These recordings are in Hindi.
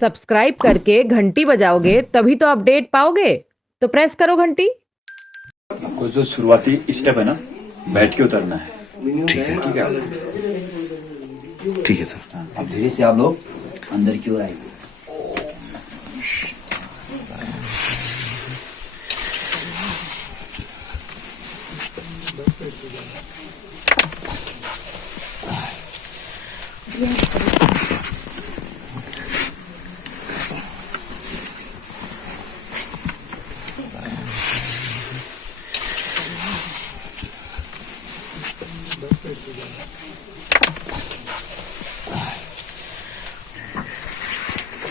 सब्सक्राइब करके घंटी बजाओगे तभी तो अपडेट पाओगे। तो प्रेस करो घंटी। आपको जो शुरुआती स्टेप है ना, बैठ के उतरना है। ठीक है ठीक है ठीक है सर। अब धीरे से आप लोग अंदर की ओर आएंगे।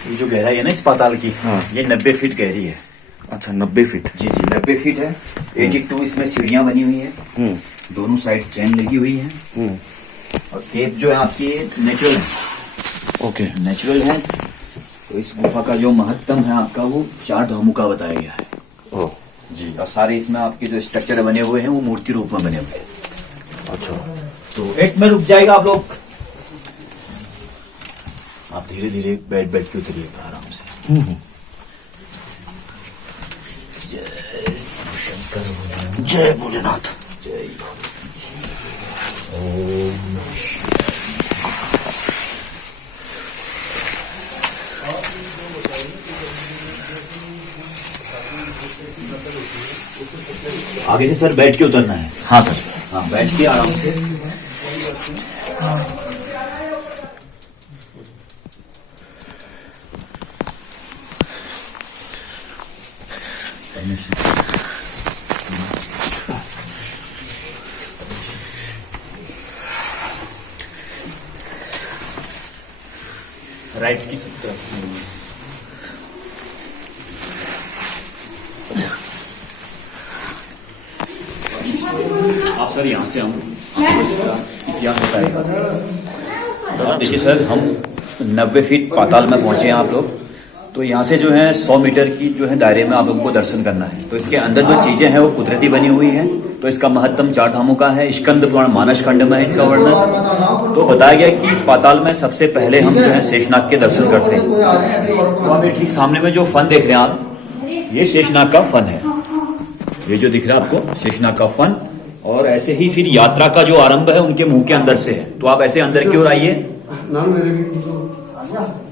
ये जो गहराई है ना इस पाताल की, हाँ। ये 90 फीट गहरी है। अच्छा 90 फीट। जी जी 90 फीट है। 82 इसमें सीढ़ियां बनी हुई है। दोनों साइड चैन लगी हुई है। और केप जो है आपकी नेचुरल है। ओके। नेचुरल है। तो इस गुफा का जो महत्तम है आपका वो 4 धामों का बताया गया है। ओ जी। और सारे इसमें आपके जो स्ट्रक्चर बने हुए हैं वो मूर्ति रूप में बने हुए हैं। अच्छा। तो एक में रुक जाएगा आप लोग। आप धीरे धीरे बैठ बैठ के उतरिएगा आराम से। जय शंकर भोलेनाथ। जय भोलेनाथ। जय ओम। आगे से सर बैठ के उतरना है। हाँ सर। हाँ बैठ के आराम से। राइट की तरफ। आप सर यहाँ से हम आपको इसका इतिहास बताएगा। आप देखिए सर, हम 90 फीट पाताल में पहुंचे हैं आप लोग। तो यहाँ से जो है 100 मीटर की जो है दायरे में आप लोगों को दर्शन करना है। तो इसके अंदर जो चीजें हैं वो कुदरती बनी हुई हैं। तो इसका महत्तम 4 धामों का है। स्कंद पुराण मानस खंड में है इसका वर्णन। तो बताया गया कि इस पाताल में सबसे पहले हम जो है शेषनाग के दर्शन करते हैं। तो आप ये ठीक सामने में जो फन देख रहे हैं आप, ये शेषनाग का फन है। ये जो दिख रहा है आपको शेषनाग का फन। और ऐसे ही फिर यात्रा का जो आरंभ है उनके मुंह के अंदर से है। तो आप ऐसे अंदर की ओर आइए।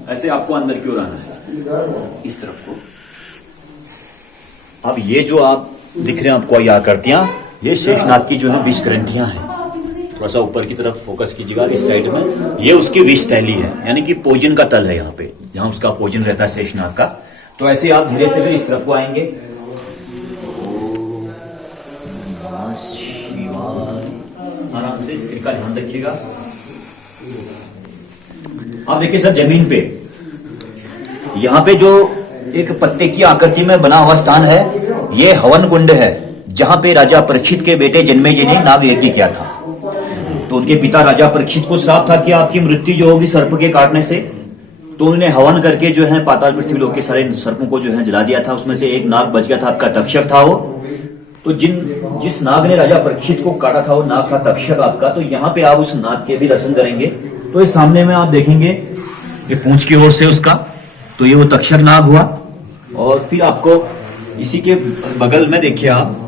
ऐसे आपको अंदर की ओर आना है इस तरफ को। अब ये जो आप दिख रहे हैं आपको ये आकृतियां, ये शेषनाग की जो है विष ग्रंथियां हैं। थोड़ा सा ऊपर की तरफ फोकस कीजिएगा इस साइड में। ये उसकी विष थैली है, यानी कि पोजन का तल है यहाँ पे, जहां उसका पोजन रहता है शेषनाग का। तो ऐसे आप धीरे से फिर इस तरफ को आएंगे। आराम से सिर का ध्यान रखिएगा। आप देखिए सर, जमीन पे यहाँ पे जो एक पत्ते की आकृति में बना हुआ स्थान है, ये हवन कुंड है, जहां पे राजा परीक्षित के बेटे जन्मेजय ने नाग यज्ञ किया था। तो उनके पिता राजा परीक्षित को श्राप था कि आपकी मृत्यु जो होगी सर्प के काटने से। तो उन्होंने हवन करके जो है पाताल पृथ्वी लोक के सारे सर्पों को जो है जला दिया था। उसमें से एक नाग बच गया था, आपका तक्षक था वो। तो जिस नाग ने राजा परीक्षित को काटा था वो नाग था तक्षक आपका। तो यहाँ पे आप उस नाग के भी दर्शन करेंगे। तो इस सामने में आप देखेंगे ये पूंछ की ओर से उसका, तो ये वो तक्षक नाग हुआ। और फिर आपको इसी के बगल में देखिए आप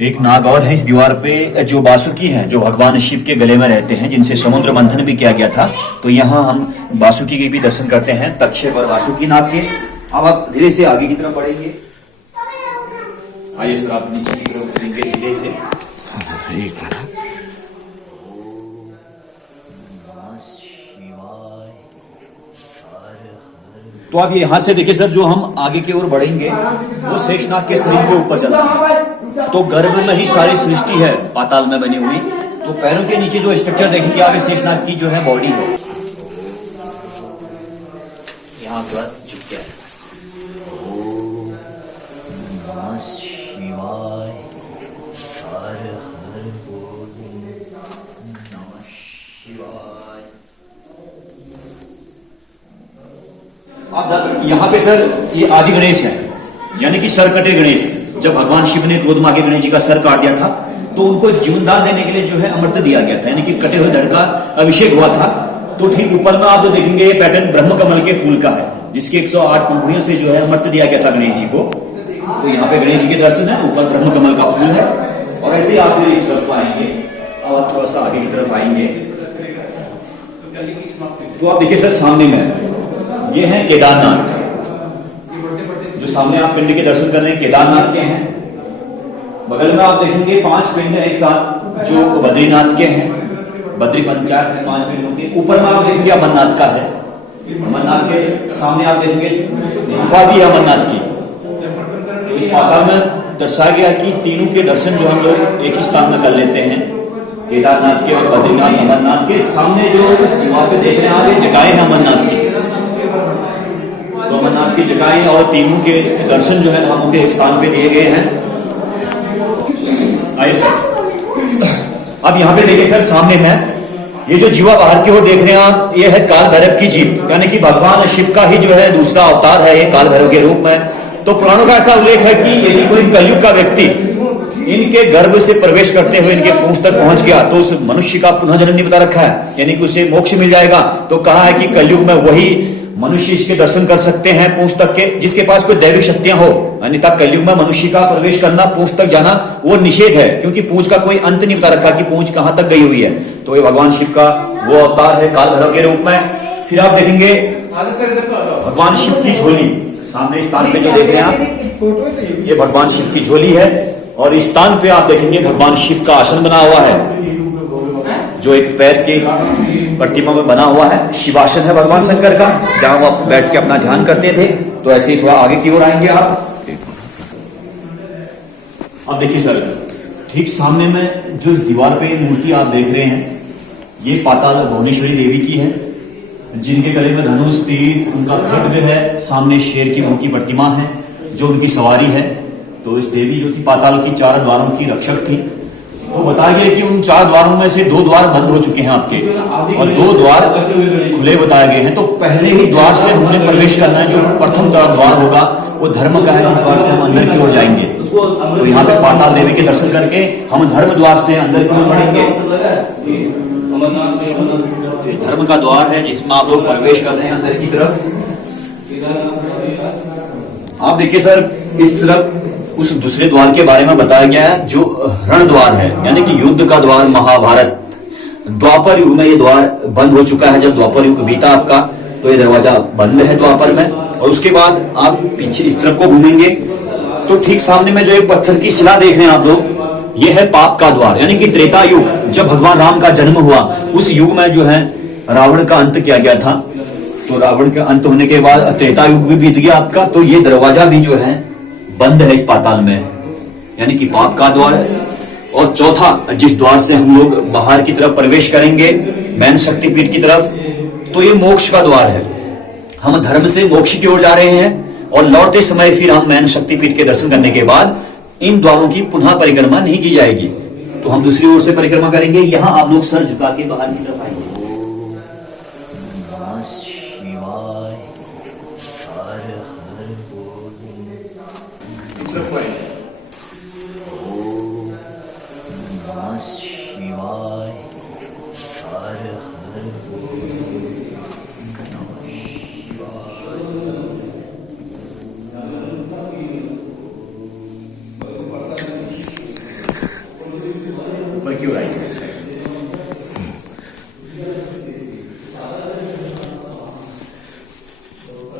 एक नाग और है इस दीवार पे, जो वासुकी है, जो भगवान शिव के गले में रहते हैं, जिनसे समुद्र मंथन भी किया गया था। तो यहाँ हम वासुकी के भी दर्शन करते हैं, तक्षक और वासुकी नाग के। अब आप धीरे से आगे की तरफ बढ़ेंगे। आइए सर, आप नीचे की तरफ उतरेंगे धीरे से। एक मिनट। तो आप यहाँ से देखिए सर, जो हम आगे की ओर बढ़ेंगे वो शेषनाग के शरीर के ऊपर चलता है। तो गर्भ में ही सारी सृष्टि है पाताल में बनी हुई। तो पैरों के नीचे जो स्ट्रक्चर देखेंगे आप, शेषनाग की जो है बॉडी है। यहाँ थोड़ा झुक गया है। आप यहाँ पे सर ये आदि गणेश है, यानी कि सर कटे गणेश। जब भगवान शिव ने क्रोध मार के गणेश जी का सर काट दिया था, तो उनको जीवनदान देने के लिए जो है अमृत दिया गया था, यानी कि कटे हुए धड़ का अभिषेक हुआ था। तो ठीक ऊपर में आप जो देखेंगे ये पैटर्न ब्रह्म कमल के फूल का है, जिसके 108 पंखुड़ियों से जो है अमृत दिया गया था गणेश जी को। तो यहाँ पे गणेश जी के दर्शन है, ऊपर ब्रह्म कमल का फूल है। और ऐसे ही आप फिर इस तरफ आएंगे और थोड़ा सा आगे की तरफ आएंगे तो आप देखिए सर सामने में ये है केदारनाथ। जो सामने आप पिंड के दर्शन कर रहे हैं केदारनाथ के हैं। बगल में आप देखेंगे 5 पिंड एक साथ जो बद्रीनाथ के हैं, बद्री पंचायत है 5 पिंडों के। ऊपर में आप देखेंगे अमरनाथ का है। अमरनाथ के सामने आप देखेंगे गुफा भी है अमरनाथ की। तो इस पाताल में दर्शाया गया कि तीनों के दर्शन जो हम लोग एक ही स्थान में कर लेते हैं, केदारनाथ के और बद्रीनाथ अमरनाथ के। सामने जो इस दीवार पे देख रहे हैं आगे जगहें हैं अमरनाथ की, तो अमरनाथ की जगहें और तीनों के दर्शन जो है हम उनके एक स्थान पे दिए गए हैं। आइए सर अब यहाँ पे देखिए सर सामने में ये जो जीवा बाहर की ओर देख रहे हैं आप, ये है काल भैरव की जीव, यानी कि भगवान शिव का ही जो है दूसरा अवतार है ये काल भैरव के रूप में। तो पुराणों का ऐसा उल्लेख है कि यदि कोई कलयुग का व्यक्ति इनके गर्भ से प्रवेश करते हुए इनके पूंछ तक पहुंच गया तो उस मनुष्य का पुनः जन्म नहीं बता रखा है, यानी कि उसे मोक्ष मिल जाएगा। तो कहा है कि कलयुग में वही मनुष्य इसके दर्शन कर सकते हैं पूंछ तक के, जिसके पास कोई दैविक शक्तियां हो। अन्यथा कलयुग में मनुष्य का प्रवेश करना, पूंछ तक जाना वो निषेध है, क्योंकि पूंछ का कोई अंत नहीं बता रखा कि पूंछ कहां तक गई हुई है। तो ये भगवान शिव का वो अवतार है काल भैरव के रूप में। फिर आप देखेंगे भगवान शिव की झोली सामने स्थान पे जो देख रहे हैं आप, ये भगवान शिव की झोली है। और इस स्थान पे आप देखेंगे भगवान शिव का आसन बना हुआ है, जो एक पैर की प्रतिमा में बना हुआ है। शिवासन है भगवान शंकर का, जहां वो बैठ के अपना ध्यान करते थे। तो ऐसे ही थोड़ा आगे की ओर आएंगे आप। अब देखिए सर ठीक सामने में जो इस दीवार पे मूर्ति आप देख रहे हैं, ये पाताल भुवनेश्वरी देवी की है, जिनके गले में धनुष तीर, उनका खड्ग है। सामने शेर की मुंह की प्रतिमा है जो उनकी सवारी है। तो इस देवी जो थी पाताल की 4 द्वारों की रक्षक थी। तो बताया गया कि उन 4 द्वारों में से 2 द्वार बंद हो चुके हैं आपके, और 2 द्वार खुले बताए गए हैं। तो पहले ही द्वार से हमने प्रवेश करना है। जो प्रथम द्वार होगा वो धर्म का है, जिस द्वार से हम अंदर की ओर जाएंगे। तो यहाँ पे पाताल देवी के दर्शन करके हम धर्म द्वार से अंदर की ओर बढ़ेंगे। धर्म का द्वार है जिसमें आप लोग प्रवेश कर रहे हैं अंदर की तरफ। आप देखिए सर इस तरफ उस दूसरे द्वार के बारे में बताया गया है जो रण द्वार है, यानी कि युद्ध का द्वार। महाभारत द्वापर युग में ये द्वार बंद हो चुका है। जब द्वापर युग बीता आपका तो ये दरवाजा बंद है द्वापर में। और उसके बाद आप पीछे इस तरफ को घूमेंगे तो ठीक सामने में जो एक पत्थर की शिला देख रहे हैं आप लोग, ये है पाप का द्वार, यानी कि त्रेता युग। जब भगवान राम का जन्म हुआ उस युग में जो है रावण का अंत किया गया था। तो रावण का अंत होने के बाद त्रेता युग भी बीत गया आपका। तो ये दरवाजा भी जो है बंद है इस पाताल में, यानी कि पाप का द्वार। और चौथा जिस द्वार से हम लोग बाहर की तरफ प्रवेश करेंगे मैन शक्तिपीठ की तरफ, तो ये मोक्ष का द्वार है। हम धर्म से मोक्ष की ओर जा रहे हैं और लौटते समय फिर हम मैन शक्तिपीठ के दर्शन करने के बाद इन द्वारों की पुनः परिक्रमा नहीं की जाएगी। तो हम दूसरी ओर से परिक्रमा करेंगे। यहाँ आप लोग सर झुका के बाहर की तरफ आएंगे।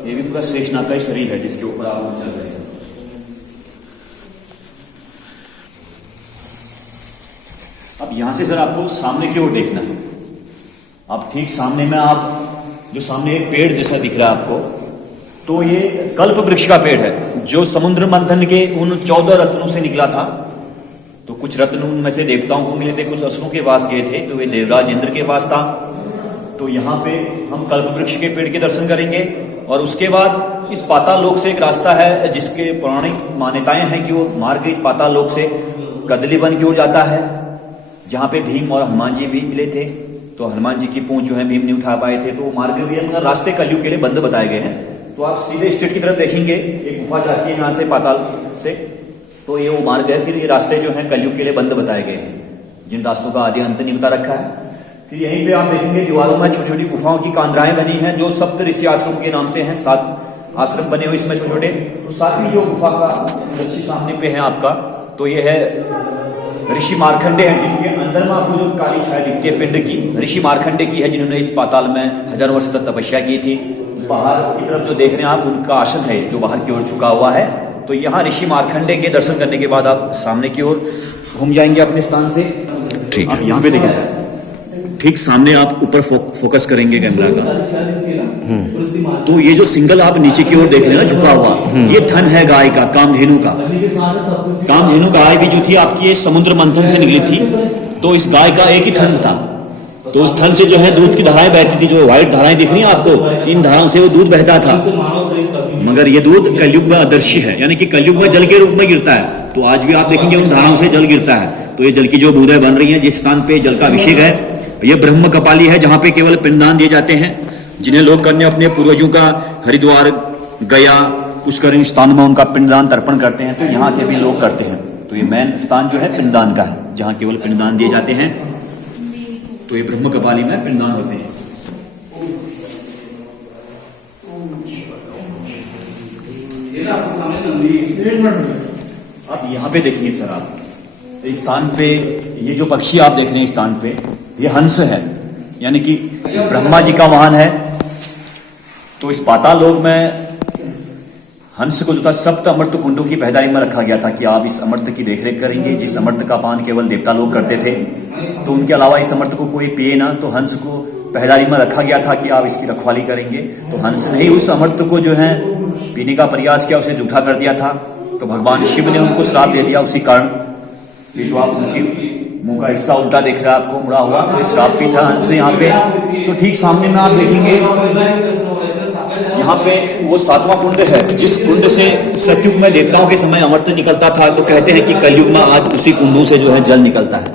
ये भी पूरा शेषनाग का ही शरीर है जिसके ऊपर आप चल रहे हैं। अब यहां से सर आपको सामने की ओर देखना है। आप ठीक सामने में आप जो सामने एक पेड़ जैसा दिख रहा है आपको, तो ये कल्प वृक्ष का पेड़ है जो समुद्र मंथन के उन 14 रत्नों से निकला था। तो कुछ रत्न उनमें से देवताओं को मिले थे, कुछ असुरों के पास गए थे, तो वे देवराज इंद्र के पास था। तो यहाँ पे हम कल्प वृक्ष के पेड़ के दर्शन करेंगे। और उसके बाद इस पाताल लोक से एक रास्ता है जिसके पौराणिक मान्यताएं हैं कि वो मार्ग इस पाताल लोक से कदली वन की ओर जाता है, जहाँ पे भीम और हनुमान जी भी मिले थे। तो हनुमान जी की पूंछ जो है भीम नहीं उठा पाए थे, तो वो मार्ग भी है, मगर रास्ते कलयुग के लिए बंद बताए गए हैं। तो आप सीधे स्ट्रेट की तरफ देखेंगे, एक गुफा जाती है यहाँ से पाताल से, तो ये वो मार्ग है। फिर ये रास्ते जो है कलयुग के लिए बंद बताए गए हैं, जिन रास्तों का आदि अंत नहीं बता रखा है। फिर यहीं पे आप देखेंगे दीवारों में छोटी छोटी गुफाओं की कांद्राएं बनी हैं जो सप्त ऋषि आश्रमों के नाम से हैं। 7 आश्रम बने हुए इसमें छोटे छोटे। तो 7वीं जो गुफा का दृश्य सामने पे है आपका, तो ये है ऋषि मार्कंडे हैं, जिनके अंदर में आपको जो काली छाया दिखती है पिंड की, ऋषि मार्कंडे की है, जिन्होंने इस पाताल में 1000 वर्ष तक तपस्या की थी। बाहर की तरफ जो देख रहे हैं आप, उनका आसन है जो बाहर की ओर झुका हुआ है। तो यहाँ ऋषि मार्कंडे के दर्शन करने के बाद आप सामने की ओर घूम जाएंगे अपने स्थान से। ठीक है। आप यहाँ पे देखिए सर, ठीक सामने आप ऊपर फोकस करेंगे कैमरा का, तो ये जो सिंगल आप नीचे की ओर देख रहे हैं ना झुका हुआ, ये थन है गाय का, कामधेनु का। कामधेनु गाय भी जो थी आपकी ये समुद्र मंथन से निकली थी, तो इस गाय का एक ही थन था। तो उस थन से जो है दूध की धाराएं बहती थी, जो व्हाइट धाराएं दिख रही हैं आपको, इन धाराओं से वो दूध बहता था। मगर ये दूध कलयुग में अदृश्य है, यानी कि कलयुग में जल के रूप में गिरता है। तो आज भी आप देखेंगे उन धाराओं से जल गिरता है। तो ये जल की जो बूंदें बन रही हैं, जिस स्थान पे जल का अभिषेक है, ये ब्रह्म कपाली है, जहां पे केवल पिंडदान दिए जाते हैं, जिन्हें लोग करने अपने पूर्वजों का हरिद्वार, गया, पुष्कर इन स्थान में उनका पिंडदान तर्पण करते हैं। तो यहाँ के भी लोग करते हैं। तो ये मेन स्थान जो है पिंडदान का है, जहाँ केवल पिंडदान दिए जाते हैं। तो ये ब्रह्म कपाली में पिंडदान होते हैं। अब यहाँ पे देखिए सर, आप इस स्थान पे ये जो पक्षी आप देख रहे हैं इस स्थान पे, ये हंस है, यानी कि ब्रह्मा जी का वाहन है। तो इस पाताल लोक में हंस को जो था सप्त अमृत कुंडों की पहरेदारी में रखा गया था कि आप इस अमृत की देखरेख करेंगे। जिस अमृत का पान केवल देवता लोग करते थे, तो उनके अलावा इस अमृत को कोई पिए ना। तो हंस को पहरेदारी में रखा गया था कि आप इसकी रखवाली करेंगे। तो हंस ने ही उस अमृत को जो है पीने का प्रयास किया, उसे जूठा कर दिया था। तो भगवान शिव ने उनको श्राप दे दिया। उसी कारण ये जो आप उनकी मुंह का हिस्सा उल्टा दिख रहा है आपको, मुड़ा हुआ, तो इस श्राप भी था हंस यहाँ पे। तो ठीक सामने में आप देखेंगे यहाँ पे वो 7वां कुंड है, जिस कुंड से सतयुग में देवताओं के समय अमृत निकलता था। तो कहते हैं कि कलयुग में आज उसी कुंडों से जो है जल निकलता है।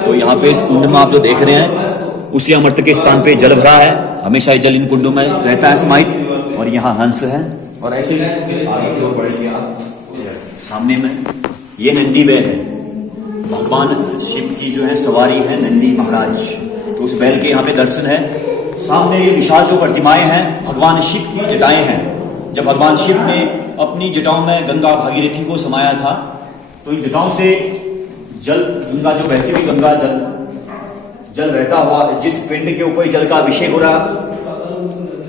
तो यहाँ पे इस कुंड में आप जो देख रहे हैं, उसी अमृत के स्थान पे जल भरा है। हमेशा ही जल इन कुंडों में रहता है समाहित। और यहाँ हंस है। और ऐसे आगे की ओर बढ़ेंगे आप, सामने में ये नंदी बैल है, भगवान शिव की जो है सवारी है नंदी महाराज। तो उस बैल के यहाँ पे दर्शन है। सामने ये विशाल जो प्रतिमाएं हैं, भगवान शिव की जटाएं हैं। जब भगवान शिव ने अपनी जटाओं में गंगा भागीरथी को समाया था, तो इन जटाओं से जल, गंगा जो बहती हुई गंगा जल बहता हुआ जिस पिंड के ऊपर जल का अभिषेक हो रहा,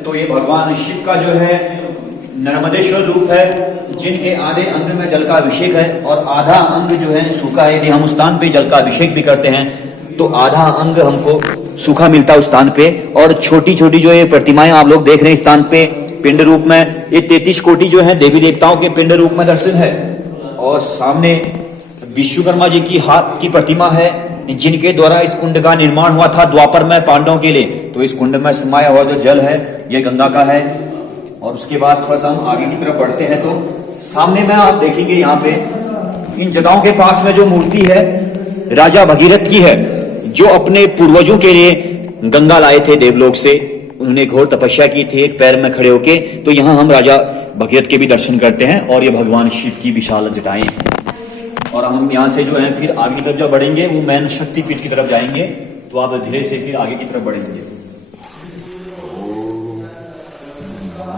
तो ये भगवान शिव का जो है नर्मदेश्वर रूप है, जिनके आधे अंग में जल का अभिषेक है और आधा अंग जो है सूखा है। यदि हम उस स्थान पे जल का अभिषेक भी करते हैं, तो आधा अंग हमको सूखा मिलता है उस स्थान पे। और छोटी छोटी जो ये प्रतिमाएं आप लोग देख रहे हैं स्थान पे पिंड रूप में, ये 33 कोटि जो है देवी देवताओं के पिंड रूप में दर्शन है। और सामने विश्वकर्मा जी की हाथ की प्रतिमा है, जिनके द्वारा इस कुंड का निर्माण हुआ था द्वापर में पांडवों के लिए। तो इस कुंड में समाया हुआ जो जल है, ये गंगा का है। और उसके बाद थोड़ा सा हम आगे की तरफ बढ़ते हैं, तो सामने में आप देखेंगे यहाँ पे इन जटाओं के पास में जो मूर्ति है राजा भगीरथ की है, जो अपने पूर्वजों के लिए गंगा लाए थे देवलोक से। उन्होंने घोर तपस्या की थी एक पैर में खड़े होके। तो यहाँ हम राजा भगीरथ के भी दर्शन करते हैं। और ये भगवान शिव की विशाल जटाएं हैं। और हम यहाँ से जो है फिर आगे की तरफ जब बढ़ेंगे, वो मैन शक्तिपीठ की तरफ जाएंगे। तो आप धीरे से फिर आगे की तरफ बढ़ेंगे।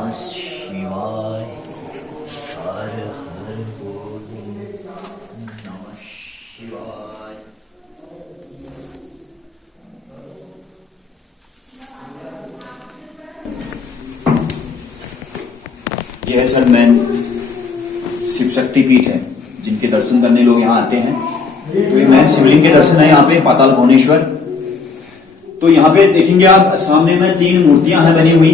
शिवाय हर हर नमः शिवाय। यह सर मैन शिव शक्ति पीठ है, जिनके दर्शन करने लोग यहाँ आते हैं। तो ये मैन शिवलिंग के दर्शन है यहाँ पे पाताल भुवनेश्वर। तो यहाँ पे देखेंगे आप सामने में 3 मूर्तियां हैं बनी हुई,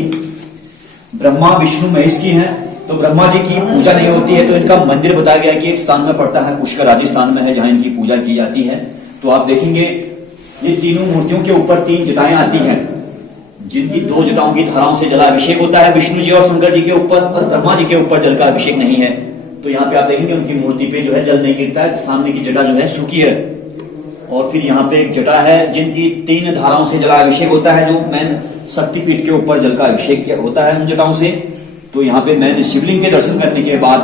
ब्रह्मा विष्णु महेश की हैं। तो ब्रह्मा जी की पूजा नहीं होती है, तो इनका मंदिर बताया गया कि एक स्थान में पड़ता है, पुष्कर राजस्थान में है, जहां इनकी पूजा की जाती है। तो आप देखेंगे ये तीनों मूर्तियों के ऊपर 3 जटाएं आती हैं, जिनकी 2 जटाओं की धाराओं से जलाभिषेक होता है विष्णु जी और शंकर जी के ऊपर, और ब्रह्मा जी के ऊपर जल का अभिषेक नहीं है। तो यहाँ पे आप देखेंगे उनकी मूर्ति पे जो है जल नहीं गिरता है, सामने की जटा जो है सूखी है। और फिर यहाँ पे एक जटा है जिनकी 3 धाराओं से जलाभिषेक होता है, जो मैन शक्तिपीठ के ऊपर जल का अभिषेक होता है उन जटाओं से। तो यहाँ पे मैंने शिवलिंग के दर्शन करने के बाद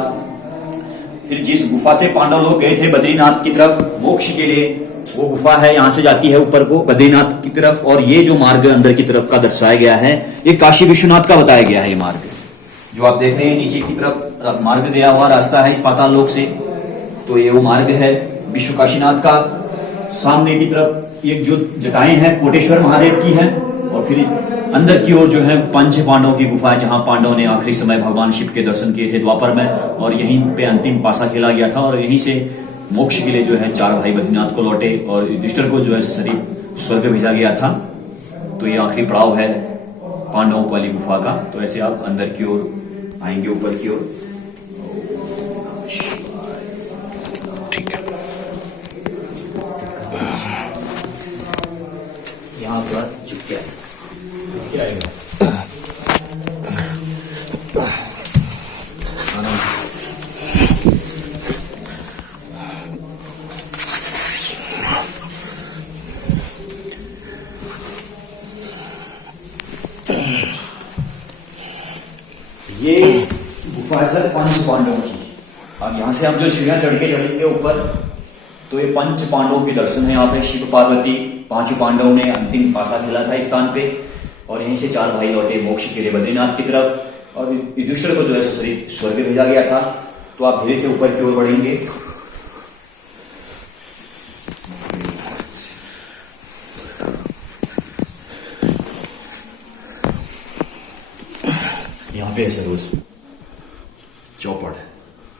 फिर जिस गुफा से पांडव लोग गए थे बद्रीनाथ की तरफ मोक्ष के लिए, वो गुफा है, यहाँ से जाती है ऊपर को बद्रीनाथ की तरफ। और ये जो मार्ग अंदर की तरफ का दर्शाया गया है, ये काशी विश्वनाथ का बताया गया है। ये मार्ग जो आप देख रहे हैं नीचे की तरफ मार्ग गया हुआ रास्ता है इस पाताल लोक से, तो ये वो मार्ग है विश्व काशीनाथ का। सामने की तरफ एक जो जटाएं हैं कोटेश्वर महादेव की हैं, और फिर अंदर की ओर जो है पंच पांडवों की गुफा है, जहां पांडवों ने आखिरी समय भगवान शिव के दर्शन किए थे द्वापर में, और यहीं पे अंतिम पासा खेला गया था। और यहीं से मोक्ष के लिए जो है चार भाई बद्रीनाथ को लौटे, और युधिष्ठिर को जो है सशरीर स्वर्ग भेजा गया था। तो ये आखिरी पड़ाव है पांडवों वाली गुफा का। तो ऐसे आप अंदर की ओर आएंगे, ऊपर की ओर। ठीक है। यहाँ थोड़ा झुक के आएगा। ये गुफा है सर पंच पांडवों की। अब यहाँ से हम जो सीढ़ियां चढ़ के चढ़ेंगे ऊपर, तो ये पंच पांडवों के दर्शन है। यहाँ पे शिव पार्वती पांचों पांडवों ने अंतिम पासा खेला था इस स्थान पे, और यहीं से चार भाई लौटे मोक्ष के लिए बद्रीनाथ की तरफ, और युधिष्ठिर को जो है सशरीर स्वर्ग भेजा गया था। तो आप धीरे से ऊपर की ओर बढ़ेंगे। यहाँ पे ऐसे रोज चौपड़ है,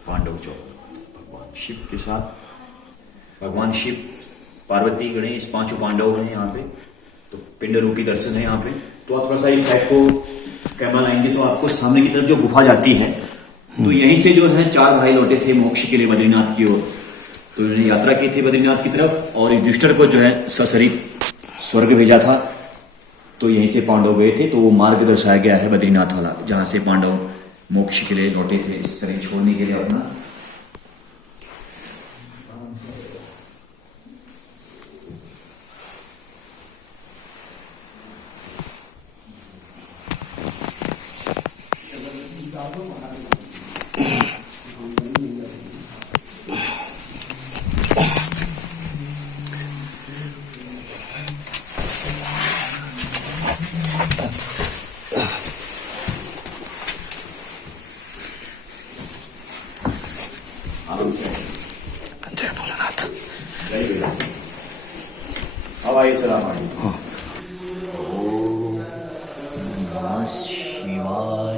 पांडव चौपड़, भगवान शिव के साथ भगवान शिव पार्वती गणेश पांचों पांडव हैं यहाँ पे। तो पिंड रूपी दर्शन है यहाँ पे। तो आप थोड़ा सा इस साइड को कैमरा लाएंगे तो आपको सामने की तरफ जो गुफा जाती है, तो यहीं से जो है चार भाई लौटे थे मोक्ष के लिए बद्रीनाथ की ओर। तो उन्होंने यात्रा की थी बद्रीनाथ की तरफ, और युधिष्ठिर को जो है सशरीर स्वर्ग भेजा था। तो यहीं से पांडव गए थे। तो वो मार्ग दर्शाया गया है बद्रीनाथ वाला, जहां से पांडव मोक्ष के लिए लौटे थे शरीर छोड़ने के लिए अपना। जय भोलेनाथ। अब आइए सलाम आइए। हाँ। ओम नमः शिवाय।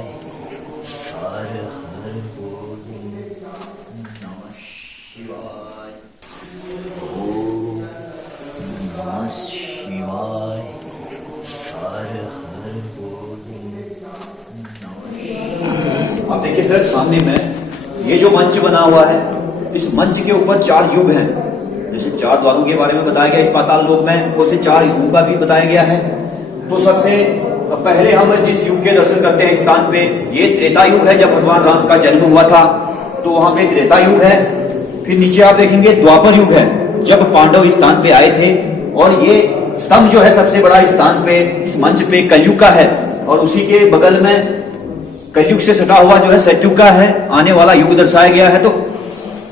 हर हर बोल नमः शिवाय। ओम नमः शिवाय। हर हर बोल नमः शिवाय। आप देखिए सर सामने में ये जो मंच बना हुआ है, इस मंच के ऊपर चार युग हैं। जैसे चार द्वारों के बारे में बताया गया इस पाताल लोक में, उसे चार युगों का भी बताया गया है। तो सबसे पहले हम जिस युग के दर्शन करते हैं इस स्थान पे, ये त्रेता युग है, जब भगवान राम का जन्म हुआ था, तो वहां पे त्रेता युग है। फिर नीचे आप देखेंगे द्वापर युग है, जब पांडव इस स्थान पे आए थे। और ये स्तंभ जो है सबसे बड़ा इस स्थान पे, इस मंच पे कलयुग का है, और उसी के बगल में कलयुग से सटा हुआ जो है सतयुग का है, आने वाला युग दर्शाया गया है। तो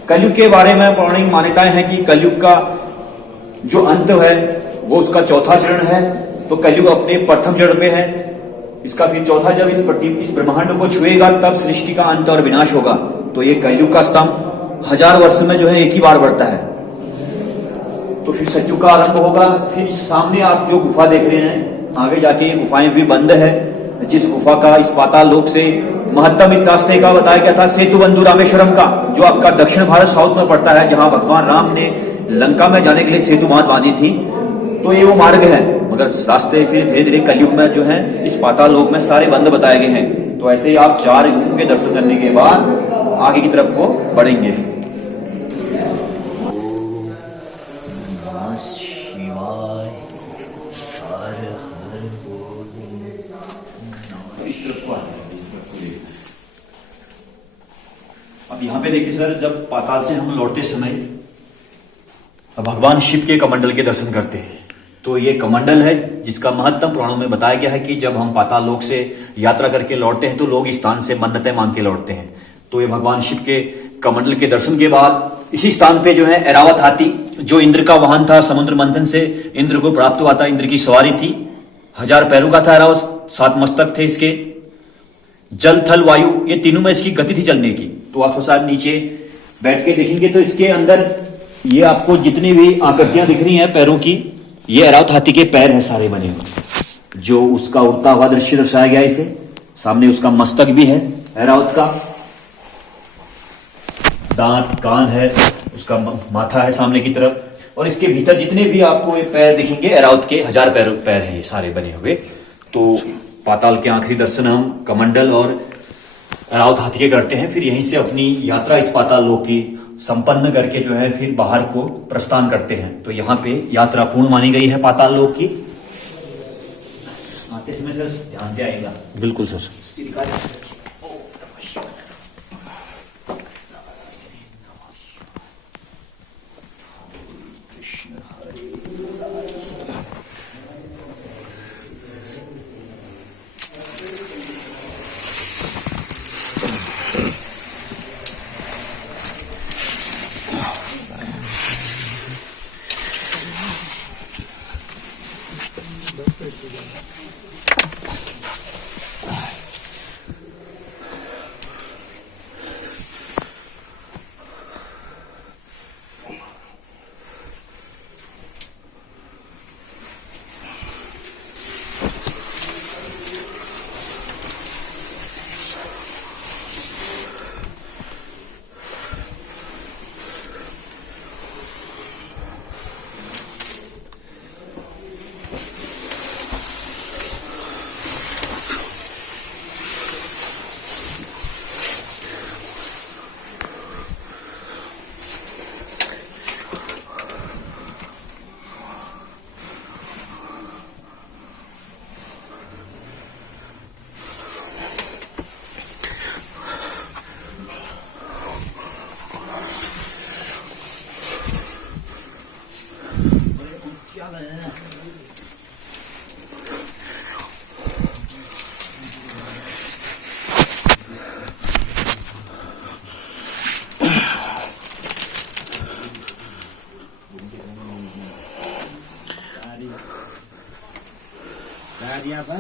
कलयुग के बारे में पौराणिक मान्यताएं हैं कि कलयुग का जो अंत है वो उसका चौथा चरण है। तो कलयुग अपने प्रथम चरण पे है, इसका फिर चौथा जब इस ब्रह्मांड को छुएगा तब सृष्टि का अंत और विनाश होगा। तो ये कलयुग का स्तंभ 1000 वर्ष में जो है एक ही बार बढ़ता है। तो फिर सतयुग का आरंभ होगा। फिर सामने आप जो गुफा देख रहे हैं, आगे जाके ये गुफाएं भी बंद है। जिस गुफा का इस पाताल लोक से महत्तम इस रास्ते का बताया गया था, सेतु बंधु रामेश्वरम का, जो आपका दक्षिण भारत साउथ में पड़ता है, जहां भगवान राम ने लंका में जाने के लिए सेतु बांध बांधी थी। तो ये वो मार्ग है, मगर रास्ते फिर धीरे धीरे कलयुग में जो है इस पाताल लोक में सारे बंद बताए गए हैं। तो ऐसे ही आप चार युग के दर्शन करने के बाद आगे की तरफ को बढ़ेंगे। अब यहाँ पे देखिए सर, जब पाताल से हम लौटते समय भगवान शिव के कमंडल के दर्शन करते हैं। तो ये कमंडल है जिसका महत्तम पुराणों में बताया गया है कि जब हम पाताल लोक से यात्रा करके लौटते हैं तो लोग इस स्थान से मन्नतें मांग के लौटते हैं। तो ये भगवान शिव के कमंडल के दर्शन के बाद इसी स्थान पे जो है ऐरावत हाथी, जो इंद्र का वाहन था, समुद्र मंथन से इंद्र को प्राप्त हुआ था, इंद्र की सवारी थी, 1000 पैरों का था ऐरावत, 7 मस्तक थे इसके। जल थल वायु ये तीनों में इसकी गति थी चलने की। तो आप साथ नीचे बैठ के देखेंगे तो इसके अंदर ये आपको जितनी भी आकृतियां दिख रही हैं पैरों की, ये ऐरावत हाथी के पैर हैं सारे बने हुए, जो उसका उड़ता हुआ दृश्य दर्शाया गया इसे। सामने उसका मस्तक भी है ऐरावत का, दांत कान है, उसका माथा है सामने की तरफ, और इसके भीतर जितने भी आपको ये पैर दिखेंगे ऐरावत के 1000 पैर हैं ये सारे बने हुए। तो पाताल के आखिरी दर्शन हम कमंडल और ऐरावत हाथी के करते हैं, फिर यहीं से अपनी यात्रा इस पाताल लोक की संपन्न करके जो है फिर बाहर को प्रस्थान करते हैं। तो यहाँ पे यात्रा पूर्ण मानी गई है पाताल लोक की। आते समय सर ध्यान से आएगा। बिल्कुल सर। Tadi apa?